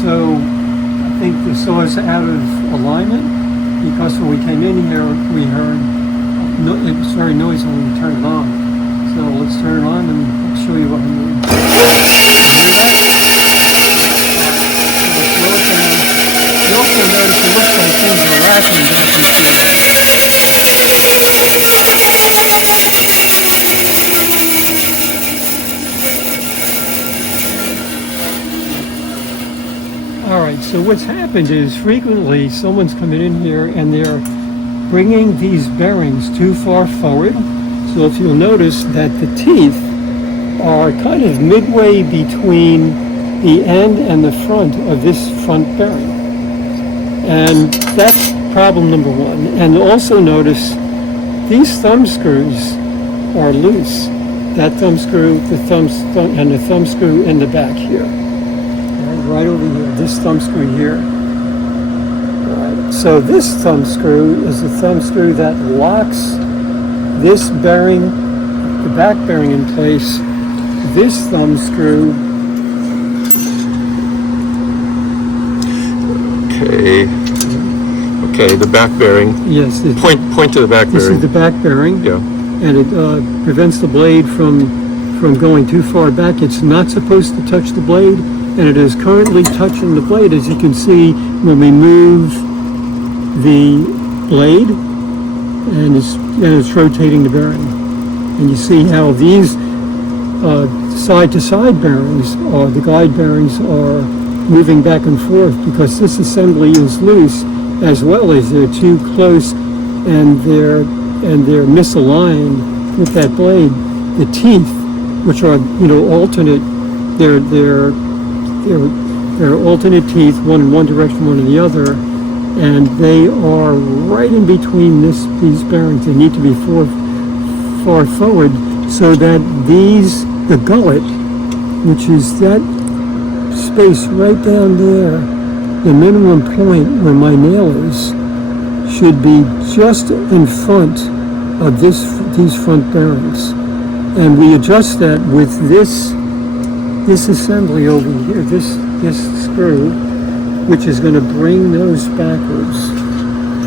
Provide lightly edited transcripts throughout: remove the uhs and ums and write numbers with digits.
so I think the saw is out of alignment because when we came in here, we heard it was very noisy when we turned it on. So let's turn it on and I'll show you what I'm doing. Can you hear that? So slow it down. You also notice it looks like things are rattling back and forth. All right, so what's happened is frequently someone's coming in here and they're bringing these bearings too far forward. So if you'll notice that the teeth are kind of midway between the end and the front of this front bearing. And that's problem number one. And also notice these thumb screws are loose. That thumb screw, and the thumb screw in the back here. Right over here, this thumb screw here. Right. So this thumb screw is the thumb screw that locks this bearing, the back bearing in place. This thumb screw. Okay, the back bearing. Yes. Point to the back bearing. This is the back bearing. Yeah. And it prevents the blade from going too far back. It's not supposed to touch the blade. And it is currently touching the blade, as you can see when we move the blade, and it's rotating the bearing. And you see how these side-to-side bearings, the guide bearings, are moving back and forth because this assembly is loose, as well as they're too close and they're misaligned with that blade. The teeth, which are alternate, they're alternate teeth, one in one direction, one in the other, and they are right in between these bearings. They need to be far forward so that the gullet, which is that space right down there, the minimum point where my nail is, should be just in front of these front bearings. And we adjust that with this assembly over here, this screw, which is going to bring those backwards.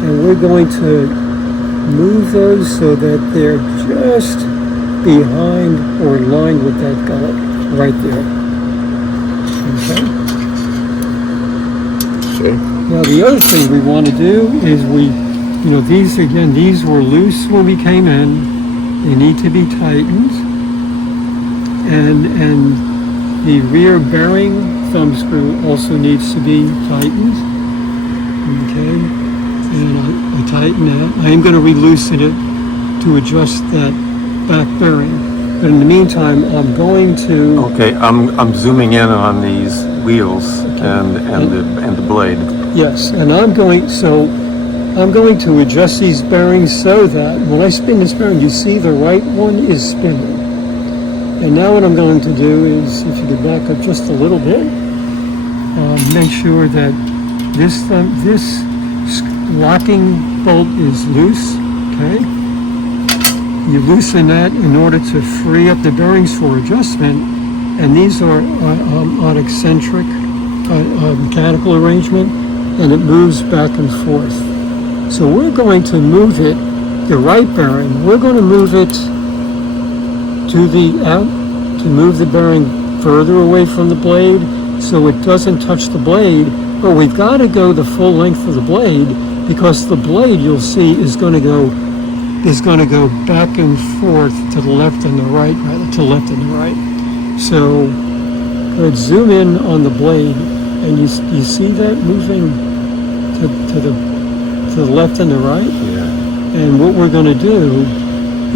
And we're going to move those so that they're just behind or in line with that gullet right there. Okay? Now the other thing we want to do is these were loose when we came in. They need to be tightened. And the rear bearing thumb screw also needs to be tightened. Okay, and I tighten that. I am going to re-loosen it to adjust that back bearing. But in the meantime, I'm going to. Okay, I'm zooming in on these wheels and the blade. Yes, and I'm going to adjust these bearings so that when I spin this bearing, you see the right one is spinning. And now what I'm going to do is, if you could back up just a little bit, make sure that this locking bolt is loose, okay? You loosen that in order to free up the bearings for adjustment, and these are on eccentric mechanical arrangement, and it moves back and forth. So we're going to move it, the right bearing, we're going to move it to move the bearing further away from the blade so it doesn't touch the blade, but we've got to go the full length of the blade because the blade, you'll see, is going to go back and forth to the left and the right, rather to the left and the right. So let's zoom in on the blade, and you see that moving to the left and the right? Yeah. And what we're going to do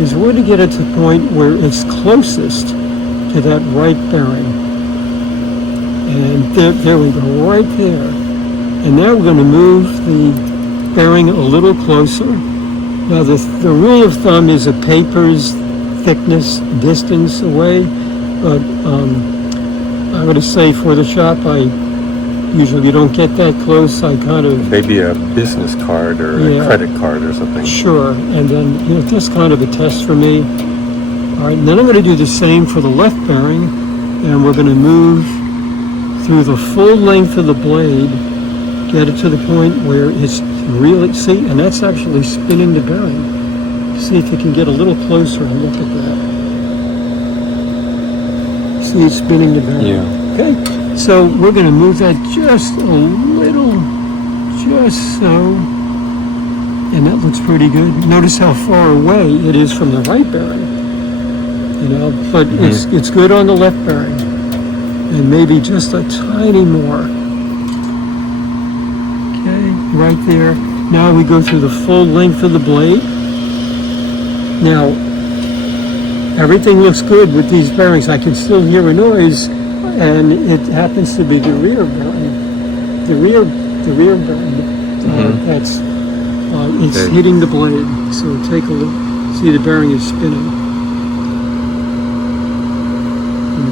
is we're going to get it to the point where it's closest to that right bearing. And there we go, right there. And now we're going to move the bearing a little closer. Now the rule of thumb is a paper's thickness distance away, but I would say for the shop, usually you don't get that close. I kind of... Maybe a business card or a credit card or something. Sure, and then just kind of a test for me. All right, and then I'm going to do the same for the left bearing, and we're going to move through the full length of the blade, get it to the point where it's really, see, and that's actually spinning the bearing. See if you can get a little closer and look at that. See, it's spinning the bearing. Yeah. Okay, so we're going to move that just a little, just so, and that looks pretty good. Notice how far away it is from the right bearing, you know, but it's good on the left bearing, and maybe just a tiny more. Okay, right there. Now we go through the full length of the blade. Now, everything looks good with these bearings. I can still hear a noise, and it happens to be the rear bearing. The rear bearing. That's it's hitting the blade. So take a look. See, the bearing is spinning.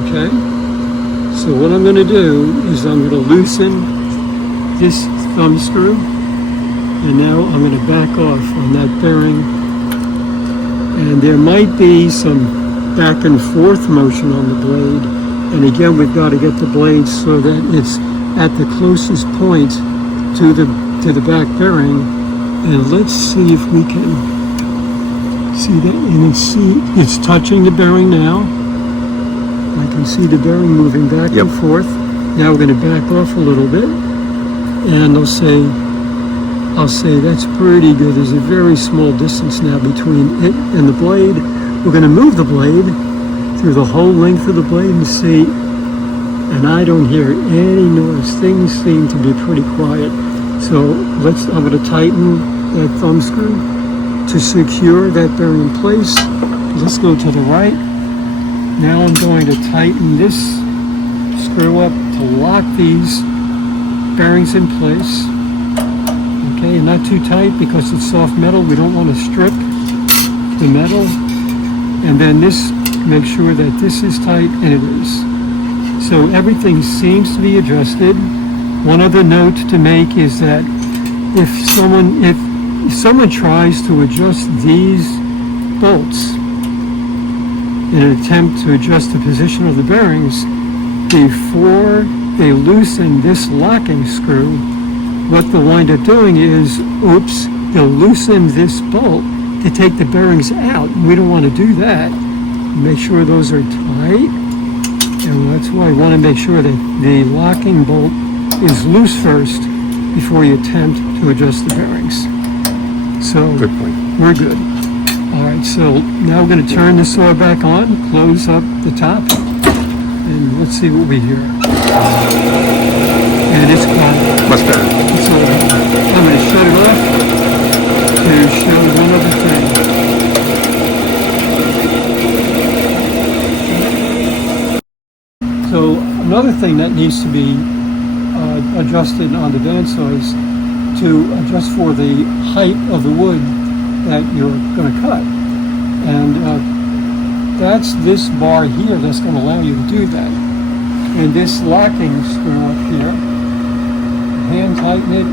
Okay. So what I'm going to do is I'm going to loosen this thumb screw, and now I'm going to back off on that bearing. And there might be some back and forth motion on the blade. And again, we've got to get the blade so that it's at the closest point to the back bearing. And let's see if we can see that. And it's touching the bearing now. I can see the bearing moving back and forth. Now we're going to back off a little bit. And I'll say that's pretty good. There's a very small distance now between it and the blade. We're going to move the blade through the whole length of the blade and see, and I don't hear any noise. Things seem to be pretty quiet. So I'm going to tighten that thumb screw to secure that bearing in place. Let's go to the right. Now I'm going to tighten this screw up to lock these bearings in place. Okay, and not too tight because it's soft metal. We don't want to strip the metal. And then this, make sure that this is tight, and it is. So everything seems to be adjusted. One other note to make is that if someone tries to adjust these bolts in an attempt to adjust the position of the bearings, before they loosen this locking screw, what they'll wind up doing is, they'll loosen this bolt to take the bearings out. We don't want to do that. Make sure those are tight. And that's why I want to make sure that the locking bolt is loose first before you attempt to adjust the bearings. So Good point. We're good. All right, so now we're going to turn the saw back on, close up the top, and let's see what we hear. And it's quiet. Much better. So I'm going to shut it off to show one other thing. So another thing that needs to be adjusted on the bandsaw is to adjust for the height of the wood that you're going to cut. And that's this bar here that's going to allow you to do that. And this locking screw up here, hand tighten it,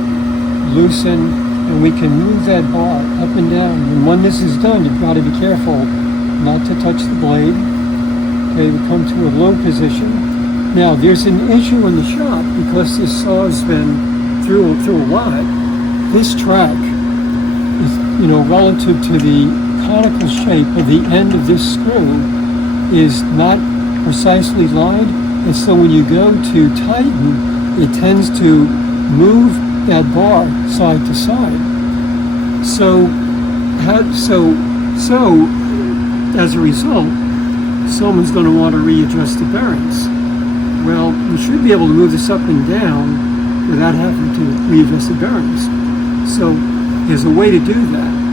loosen, and we can move that bar up and down. And when this is done, you've got to be careful not to touch the blade. Okay, we come to a low position. Now, there's an issue in the shop because this saw's been through a lot. This track is, relative to the conical shape of the end of this screw is not precisely lined. And so when you go to tighten, it tends to move that bar side to side. So as a result, someone's going to want to readjust the bearings. Well, you should be able to move this up and down without having to readjust the bearings. So there's a way to do that.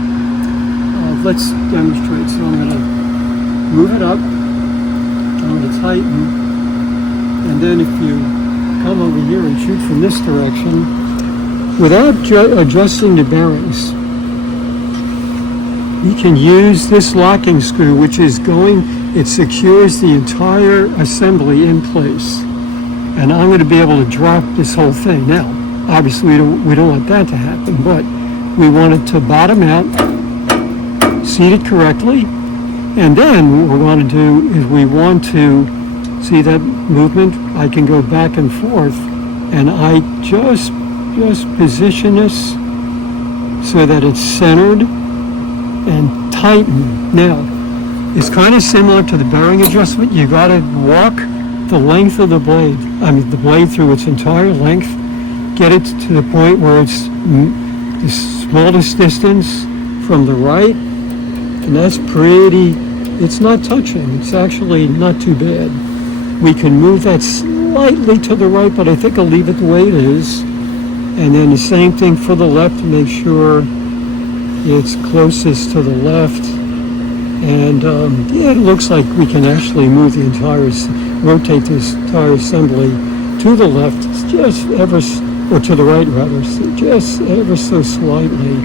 Let's demonstrate. So I'm going to move it up. I'm going to tighten. And then if you come over here and shoot from this direction, without adjusting the bearings, you can use this locking screw, which is it secures the entire assembly in place. And I'm going to be able to drop this whole thing. Now, obviously we don't want that to happen, but we want it to bottom out, seat it correctly, and then what we want to do is we want to See that movement? I can go back and forth, and I just position this so that it's centered and tightened. Now, it's kind of similar to the bearing adjustment. You got to walk the length of the blade, the blade through its entire length, get it to the point where it's the smallest distance from the right, and that's it's not touching. It's actually not too bad. We can move that slightly to the right, but I think I'll leave it the way it is. And then the same thing for the left to make sure it's closest to the left. And yeah, it looks like we can actually move the rotate this entire assembly to the left, just or to the right rather, just ever so slightly.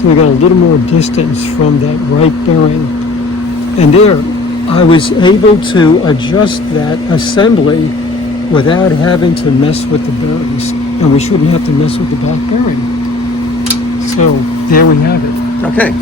So we got a little more distance from that right bearing. And there, I was able to adjust that assembly without having to mess with the bearings. And we shouldn't have to mess with the back bearing. So there we have it. Okay.